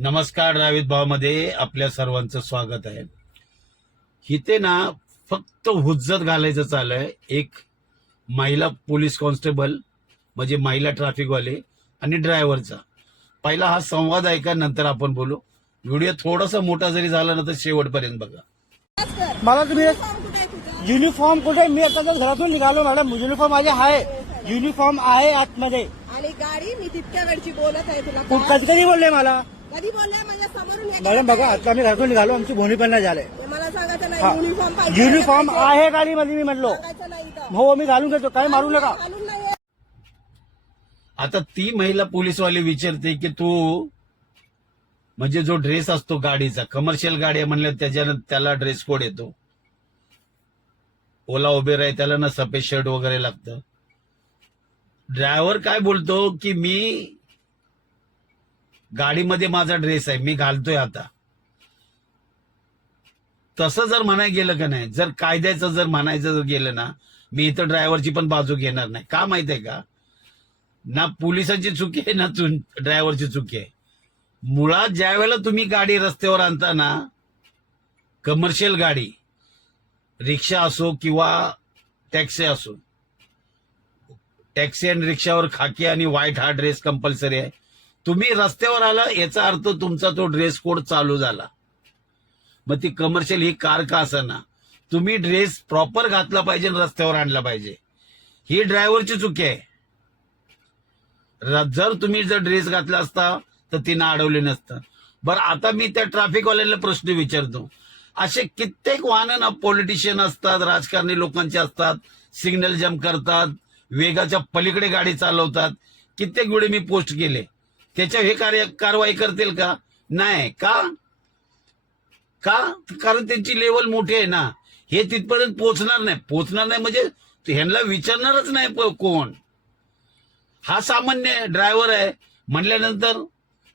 नमस्कार. रावित भावमध्ये आपल्या सर्वांचं स्वागत आहे. इथे ना फक्त हुज्जत घालायचं चालू आहे. एक महिला पोलीस कॉन्स्टेबल म्हणजे महिला ट्रॅफिकवाले आणि ड्रायव्हरचा पहिला हा संवाद ऐका, नंतर आपण बोलू. व्हिडिओ थोडासा मोठा जरी झाला ना तर शेवटपर्यंत बघा. मला तुम्ही युनिफॉर्म कुठे? मी आता जर घरातून निघालो मॅडम, युनिफॉर्म माझे आहे, युनिफॉर्म आहे आतमध्ये. आणि गाडी मी तितक्या वेळची बोलत आहे तुला. कधी बोलले मला? कधी बोलले माझ्या समोरून? मॅडम बघा, आता आम्ही घरातून निघालो, आमची भोनी पण नाही झाले. मला सांगायचं हा. नाही युनिफॉर्म पाहिजे. युनिफॉर्म आहे गाडीमध्ये, मी म्हणलो सांगायचं नाही इथं. हो मी घालून घेतो, काय मारू नका. घालून नाही. आता ती महिला पोलीसवाली विचारते की तू म्हणजे जो ड्रेस असतो गाडीचा, कमर्शियल गाडी म्हणलं त्याच्यानं त्याला ड्रेस कोड येतो. ओला उबेर आहे त्याला ना सफेद शर्ट वगैरे लागतं. ड्रायव्हर काय बोलतो की मी गाडीमध्ये माझा ड्रेस आहे, मी घालतोय. आता तसं जर म्हणायला गेलं का नाही, जर कायद्याचं जर म्हणायचं जर गेलं ना, मी इथं ड्रायव्हरची पण बाजू घेणार नाही. का माहित आहे का? ना पोलिसांची चुकी आहे ना ड्रायव्हरची चुकी आहे. मुळात ज्या वेळेला तुम्ही गाडी रस्त्यावर आणता ना, कमर्शियल गाडी, रिक्षा असो किंवा टॅक्सी असो, टॅक्सी आणि रिक्षावर खाकी आणि व्हाईट हा ड्रेस कंपल्सरी आहे. तुम्ही रस्त्यावर आला याचा अर्थ तुमचा तो ड्रेस कोड चालू झाला. मग ती कमर्शियल ही कार का असेना, तुम्ही ड्रेस प्रॉपर घातला पाहिजे, रस्त्यावर आणला पाहिजे. ही ड्रायव्हरची चुकी आहे. जर तुम्ही जर ड्रेस घातला असता तर तिनं अडवले नसतं. बरं, आता मी त्या ट्रॅफिकवाल्यांना प्रश्न विचारतो. असे कित्येक वाहन ना पॉलिटिशियन असतात, राजकारणी लोकांचे असतात, सिग्नल जम्प करतात, वेगाच्या पलीकडे गाडी चालवतात. कित्येक वेळे मी पोस्ट केले. त्याच्या हे कारवाई करतील का? नाही. का? कारण त्यांची लेवल मोठी आहे ना, हे तिथपर्यंत पोहोचणार नाही म्हणजे ह्यांना विचारणारच नाही कोण. हा सामान्य ड्रायव्हर आहे म्हणल्यानंतर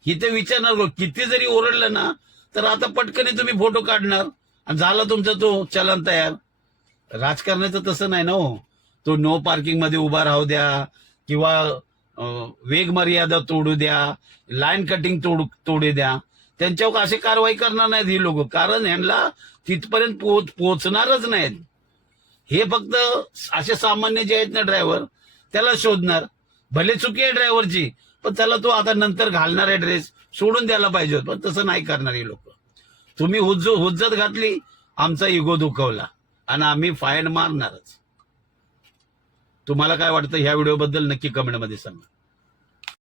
इथे विचारणार कोण? किती जरी ओरडलं ना तर आता पटकन तुम्ही फोटो काढणार आणि झाला तुमचा तो चलन तयार. राजकारणाचं तसं नाही ना हो. तो नो पार्किंग मध्ये उभा राहू द्या किंवा वेग मर्यादा तोडू द्या, लाईन कटिंग तोडू द्या, त्यांच्यावर असे कारवाई करणार नाहीत ही लोक. कारण ह्यांना तिथपर्यंत पोहोचणारच नाहीत. हे फक्त असे सामान्य जे आहेत ना ड्रायव्हर, त्याला शोधणार. भले चुकी आहे ड्रायव्हरची, पण त्याला तो आता नंतर घालणार आहे ड्रेस, सोडून द्यायला पाहिजे. पण तसं नाही करणार हे लोक. तुम्ही हुज्जत घातली, आमचा इगो दुखवला आणि आम्ही फाईन मारणारच. तुम्हाला काय वाटतं ह्या व्हिडिओबद्दल नक्की कमेंटमध्ये सांगा.